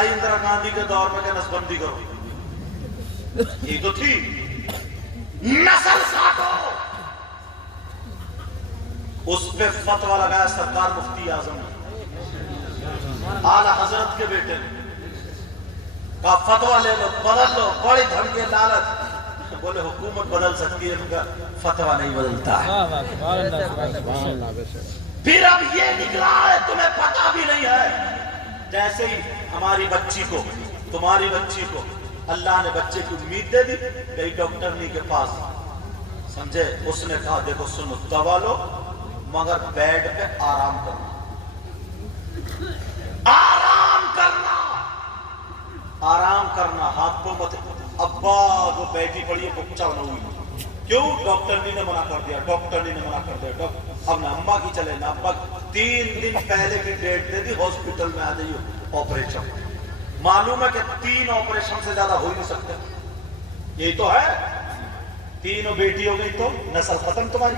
आई इंदिरा गांधी के दौर में कि नसबंदी करो, ये तो थी नस्ल काटो, उस पे फतवा लगाया सरकार मुफ्ती आजम ने, आला हजरत के बेटे ने कहा फतवा ले लो, बदल लो, बड़ी धमकी लालच। बोले हुकूमत बदल सकती है, उनका फतवा नहीं बदलता है। फिर अब ये निकला है, तुम्हें पता भी नहीं है। जैसे ही हमारी बच्ची को, तुम्हारी बच्ची को अल्लाह ने बच्चे की उम्मीद दे दी, गई डॉक्टरनी के पास, समझे, उसने कहा देखो सुनो, दवा लो मगर बेड पे आराम करना, आराम करना, आराम करना, हाथ को मत। अब्बा वो बैठी पड़ी है, बच्चा न हुई, क्यों? डॉक्टरनी ने मना कर दिया, डॉक्टरनी ने मना कर दिया। अब ना अम्मा की चले ना अब्बा। 3 दिन पहले की डेट दे दी, हॉस्पिटल में आ जाइए ऑपरेशन। मालूम है कि 3 ऑपरेशन से ज्यादा हो ही नहीं सकते। ये तो है, 3 बेटी हो गई तो नस्ल खत्म, तुम्हारी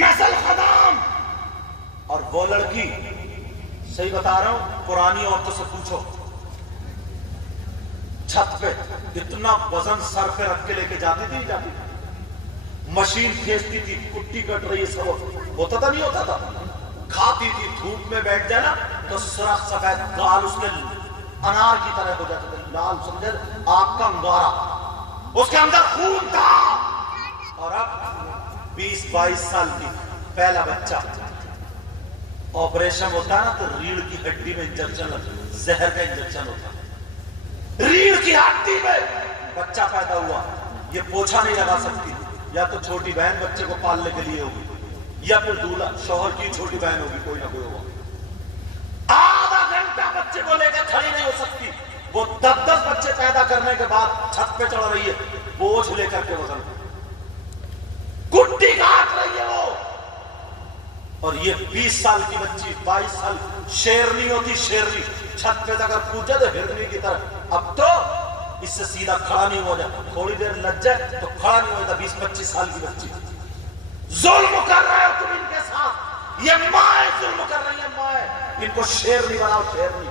नस्ल खत्म। और वो लड़की, सही बता रहा हूं, पुरानी औरतों से पूछो, छत पे इतना वजन सर पे रख के लेके जाती थी, जाती थी, मशीन खींचती थी, कुट्टी कट रही है, सब होता था नहीं होता था, खाती थी, धूप में बैठ जाए ना तो सुरख सफेद गाल उसके अनार की तरह हो जाते थे, लाल, समझे, आग का अंगारा, उसके अंदर खून था। और अब 20-22 साल की, पहला बच्चा, ऑपरेशन होता है ना तो रीढ़ की हड्डी में इंजेक्शन, जहर का इंजेक्शन होता है, रीढ़ की हड्डी में बच्चा पैदा हुआ। ये पोछा नहीं लगा सकती, या तो छोटी बहन बच्चे को पालने के लिए होगी, या फिर दूल्हा शौहर की छोटी बहन होगी, कोई ना कोई होगा। आधा घंटा बच्चे को लेकर खड़ी नहीं हो सकती। वो 10-10 बच्चे पैदा करने के बाद छत पे चढ़ रही है, बोझ लेकर के, वजन कुट्टी काट रही है वो। और ये 20 साल की बच्ची, 22 साल, शेरनी होती, शेरनी, छत पे अगर पूछे तो हिरनी की तरह। अब तो इससे सीधा खड़ा नहीं हो जाता, थोड़ी देर लग जाए तो खड़ा नहीं हो जाता। 20-25 साल की बच्ची, जुल्म कर रहे हो तुम इनके साथ, ये माए जुल्म कर रही है, माए, इनको शेरनी बनाओ, शेरनी।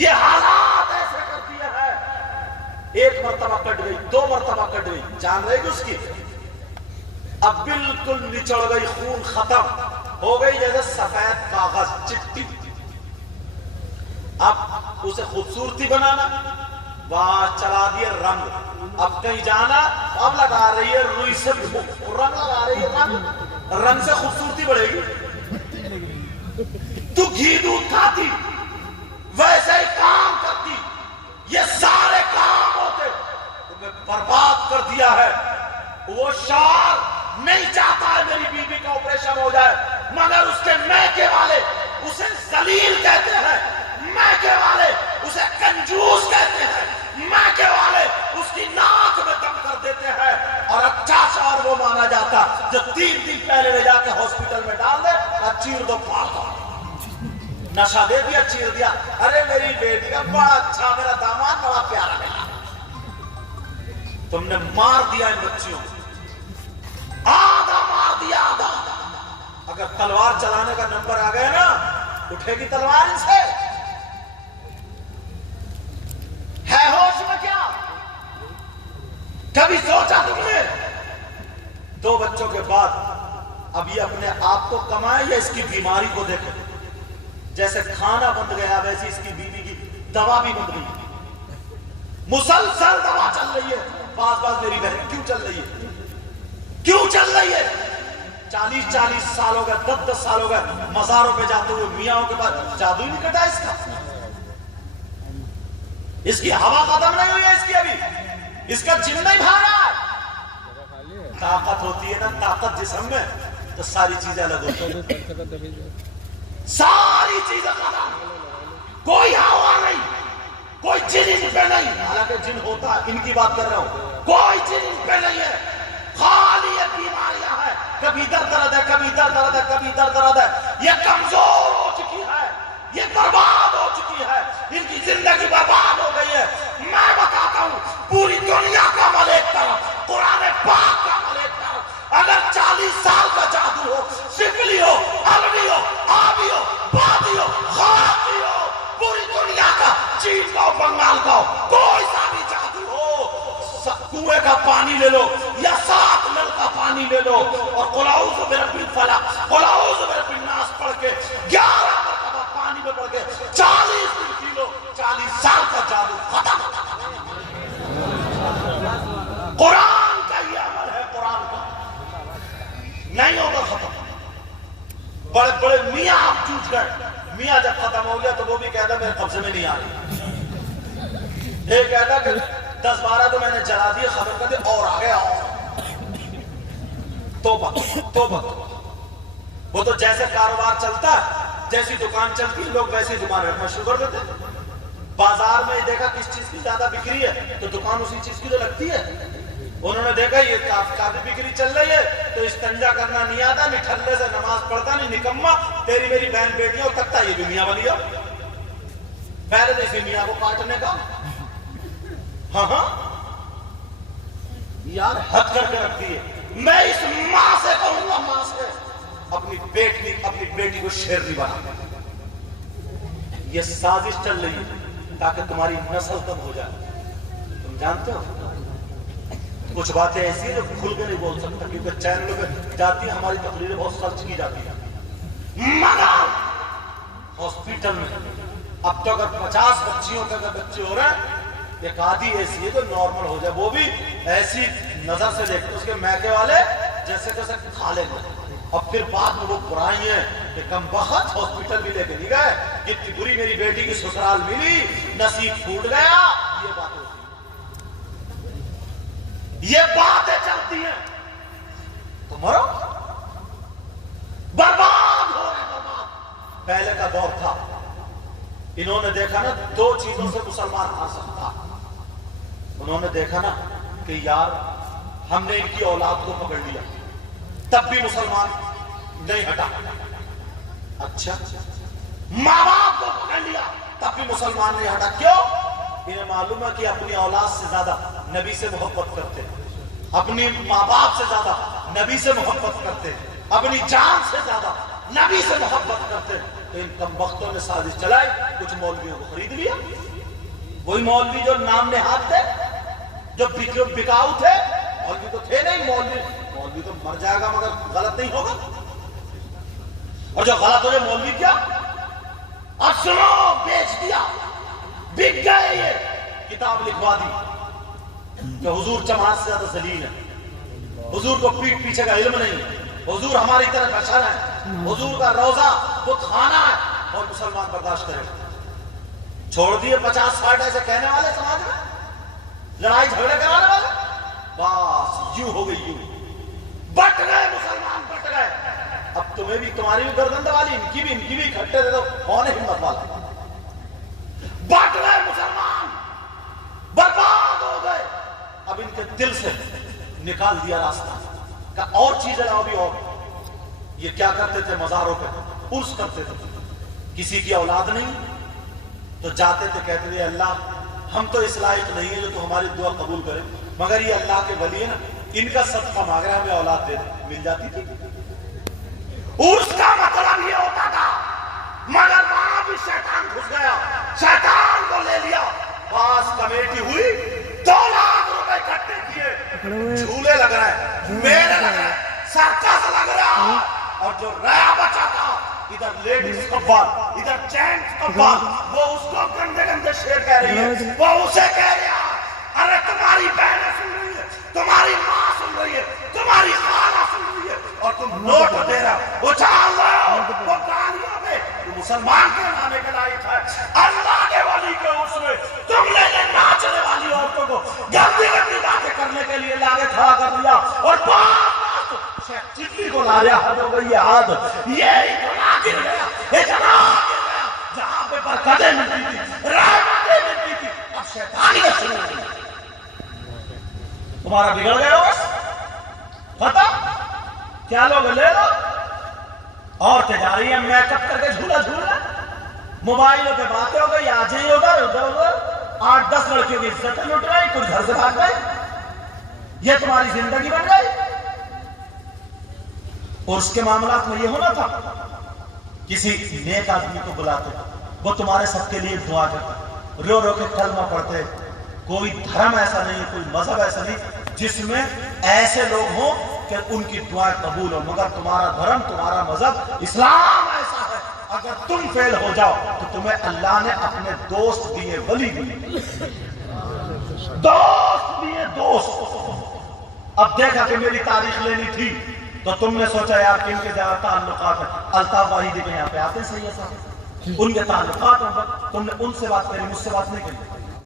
ये हालात ऐसे कर दिए है। 1 मरतबा कट गई, 2 मरतबा कट गई, जान रहेगी उसकी, अब बिल्कुल निचड़ गई, खून खत्म हो गई, जैसे सफेद कागज, चिट्टी। अब उसे खूबसूरती बनाना, वहां चला दिए रंग, अब कहीं जाना, अब लगा रही है रुई से रंग, लगा रही है रंग, रंग से खूबसूरती बढ़ेगी। तू घी दूध खाती, वैसे ही काम करती, ये सारे काम होते, तुम्हें बर्बाद कर दिया है। वो शौहर नहीं चाहता है मेरी बीवी का ऑपरेशन हो जाए, मगर उसके मैके वाले उसे जलील कहते हैं, मैके वाले उसे कंजूस कहते हैं, मैके वाले उसकी नाक में दम कर देते हैं। और अच्छा शौहर वो माना जाता जो 3 दिन पहले ले जाके हॉस्पिटल में डाल दे और चीर दो, फाड़ दो, नशा दे दिया, चीर दिया, अरे मेरी बेटी का बड़ा अच्छा, मेरा दामाद बड़ा प्यारा है। तुमने मार दिया इन बच्चियों को, आधा मार दिया, आधा। अगर तलवार चलाने का नंबर आ गया ना, उठेगी तलवार इनसे। है होश में क्या? कभी सोचा तुमने? 2 बच्चों के बाद अब ये अपने आप को कमाए या इसकी बीमारी को देखे? जैसे खाना बंद गया वैसे इसकी बीवी की दवा भी बंद गई, मुसलसल दवा चल रही है। बास मेरी बहन क्यों चल रही है, क्यों चल रही है? 40-40 साल हो गए, 10-10 साल हो गए मज़ारों पे जाते हुए, मियाओं के पास, जादू ही नहीं कटा इसका, इसकी हवा खत्म नहीं हुई है, इसकी अभी इसका जिन नहीं भागा है। ताकत होती है ना, ताकत जिस्म में, तो सारी चीजें अलग होती है, सारी चीजें खत्म, कोई हवा नहीं, कोई जिन इन पे नहीं। हालांकि जिन होता है, इनकी बात कर रहा हूं, कोई जिन इन पे नहीं है, खाली ये बीमारियां हैं, कभी दर्द दर्द है, कभी दर्द दर्द है, कभी दर्द दर्द है। ये कमजोर हो चुकी है, ये बर्बाद हो चुकी है, इनकी जिंदगी बर्बाद हो गई है। मैं बताता हूं, पूरी दुनिया का अमल एक तरफ, कुरान पाक का अमल एक तरफ। अगर 40 साल का जादू हो, सिफिली हो, अलवी हो, आबी हो, बादी हो, खाकी हो, पूरी बंगाल का हो, कोई सा भी जादू हो, कुएं का पानी ले लो या 7 नल का पानी ले लो और कुल औज़ु बिरब्बिल फलक, कुल औज़ु बिरब्बिन नास पढ़ के 11 मरतबा पानी में पढ़ के 40 दिन पी लो, 40 साल का जादू खत्म। कुरान का ये अमल है, कुरान का नहीं होगा खत्म। बड़े बड़े मियाँ आप जूझ गए, मियाँ जब खत्म हो गया तो वो भी कहता मेरे कब्जे में नहीं आ रही। एक कहता कि 10-12 तो मैंने जला दिए, खत्म कर दिए, और आ गया और तौबा तौबा। वो तो जैसे कारोबार चलता है, जैसी दुकान चलती है, लोग वैसी दुकान रखना शुरू कर देते हैं। बाजार में देखा किस चीज की ज्यादा बिक्री है तो दुकान उसी चीज की तो लगती है। उन्होंने देखा ये काफी बिक्री चल रही है तो इस्तिंजा करना नहीं आता, निठल्ले से नमाज पढ़ता नहीं, निकम्मा, तेरी मेरी बहन बेटियां और तकता ये भी मियां बनी हो। पहले तो इसी मियां को काटने का, हाँ यार हद करके रखती है। मैं इस मां से कहूंगा, मां से अपनी बेटी को शेरनी बना। ये साजिश चल रही है ताकि तुम्हारी नस्ल कम हो जाए। तुम जानते हो कुछ बातें ऐसी है जो खुल के नहीं बोल सकता क्योंकि चैनलों पे जाती है, हमारी तकरीरें बहुत सर्च की जाती है। मगर हॉस्पिटल में अब तो अगर 50 बच्चियों के अगर बच्चे हो रहे हैं, एक आधी ऐसी है जो नॉर्मल हो जाए, वो भी ऐसी नजर से देखते उसके मैके वाले जैसे जैसे खा लेंगे। और फिर बाद में वो बुराई है कि कम बहुत हॉस्पिटल भी लेके नहीं गए, कितनी बुरी मेरी बेटी की ससुराल मिली, नसीब फूट गया। ये बातें होती है, ये बातें चलती हैं तो मरो, बर्बाद हो रहे, बर्बाद। पहले का दौर था, इन्होंने देखा ना 2 चीजों से मुसलमान आ सकता। उन्होंने देखा ना कि यार हमने इनकी औलाद को पकड़ लिया, तब भी मुसलमान नहीं हटा। अच्छा, माँ बाप को पकड़ लिया तब भी मुसलमान नहीं हटा। क्यों? इन्हें मालूम है कि अपनी औलाद से ज्यादा नबी से मोहब्बत करते, अपनी माँ बाप से ज्यादा नबी से मोहब्बत करते, अपनी जान से ज्यादा नबी से मोहब्बत करते। तो इन कम वक्तों ने साजिश चलाई, कुछ मौलवियों को खरीद लिया। वही मौलवी जो नाम नेहाद थे, जो बिकाऊ थे, मौलवी तो थे नहीं। मौलवी तो मर जाएगा मगर गलत नहीं होगा, और जो गलत हो जाए मौलवी क्या? अब सुनो, बेच दिया, बिक गए। ये किताब लिखवा दी कि हुजूर जमात से ज्यादा जलील है, हुजूर को पीठ पीछे का इल्म नहीं, हुजूर हमारी तरह बशर है, हुजूर का रोजा वो खाना है और मुसलमान बर्दाश्त करे। छोड़ दिए 50-60 ऐसे कहने वाले समाज में, लड़ाई झगड़े कराने वाले। बस यूं हो गई, यूं बट गए मुसलमान, बट गए। अब तुम्हें भी, तुम्हारी भी गर्दन दबा ली, इनकी भी इकट्ठे दे दो, कौन है हिम्मत वाला? बट गए मुसलमान, बर्बाद हो गए। अब इनके दिल से निकाल दिया रास्ता का, और चीज लाओ भी। और ये क्या करते थे? मजारों पे उर्स करते थे, किसी की औलाद नहीं तो जाते थे, कहते थे अल्लाह हम तो इस लायक नहीं है जो तो हमारी दुआ कबूल करे, मगर ये अल्लाह के वली है ना, इनका सदका मांग रहा है, हमें औलाद दे दे। मिल जाती थी। उर्स का मतलब ये होता था, मगर वहां भी शैतान घुस गया, शैतान को ले लिया। पास कमेटी हुई, 2 लाख रुपए इकट्ठे किए, झूले लग रहे हैं, मेले लग रहे हैं, सर्कस लग रहा है, और जो रहा बचा था, इधर लेडीज कब्बाल, इधर जेंट्स कब्बाल, वो उसको गंदे गंदे शेर कह रही है, वो उसे कह रहा है, अरे तुम्हारी बहनें सुन रही है, तुम्हारी माँ सुन रही है, तुम्हारी खाला सुन रही है, और तुम नोट दे रहे हो, उछाल रहे हो, वो गालियां में मुसलमान के नामे के लायक है। अल्लाह के वली के उसमें तुमने ये नाचने वाली औरतों को गंदी गंदी बातें करने के लिए लाके खड़ा कर दिया, और चिट्ठी को ला लिया। हद हो गई ये हाथ, ये इतना गिर गया, इतना गिर गया, जहां पे बरकतें मिलती थी, रहमतें मिलती थी, अब शैतानियत शुरू हो गई। तुम्हारा बिगड़ गया होगा, पता क्या लोग ले लो। औरतें जा रही है मेकअप करके झूला झूला, मोबाइलों पे बातें हो गई, आज ही उधर उधर 8-10 लड़कियों की इज्जत लुट रही, कुछ घर से भाग गए, ये तुम्हारी जिंदगी बन गई। और उसके मामला में ये होना था, किसी नेक आदमी को बुलाते, वो तुम्हारे सबके लिए दुआ करता, رو رو کے کلمہ پڑھتے. کوئی دھرم ایسا نہیں ہے, کوئی مذہب ایسا نہیں جس میں ایسے لوگ ہوں کہ ان کی دعائیں قبول ہو, مگر تمہارا دھرم, تمہارا مذہب اسلام ایسا ہے اگر تم فیل ہو جاؤ تو تمہیں اللہ نے اپنے دوست دیے, ولی دیے, دوست دیے, دوست. اب دیکھا کہ میری تاریخ لینی تھی تو تم نے سوچا یار کن کے زیادہ تعلقات ہیں, الطاف واحدی کے یہاں پہ آتے ہیں, صحیح ہے صاحب, ان کے تعلقات ہیں, تم نے ان سے بات کری, مجھ سے بات نہیں کری.